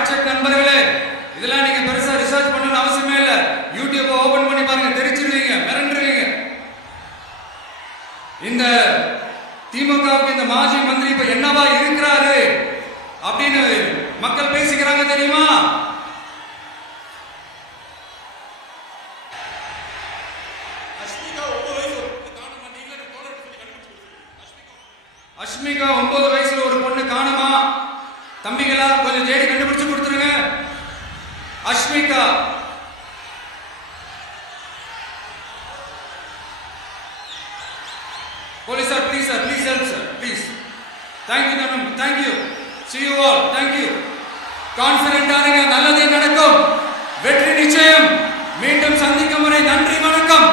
Fact check நண்பர்களே, இதெல்லாம் நீங்க பெருசா ரிசர்ச் பண்ணணும்னு அவசியமே இல்ல. யூடியூப் ஓபன் பண்ணி பாருங்க, தெரிச்சிருவீங்க, மிரண்டுருவீங்க. இந்த திமுகவுக்கு இந்த மாஜி மந்திரி இப்ப என்னவா இருக்கிறாரு அப்படின்னு மக்கள் பேசிக்கிறாங்க தெரியுமா? அஷ்மிகா 9 வயசுல ஒரு பொண்ணு காணுமா? தம்பிகளா கொஞ்சம் தேடி கண்டுபிடிச்சு கொடுத்துருங்க. Ashmika police sir, please help sir, please. Thank you madam, thank you, see you all, thank you. Confident ஆனீங்க, நல்லதே நடக்கும், வெற்றி நிச்சயம். மீண்டும் சந்திக்கும் வரை நன்றி, வணக்கம்.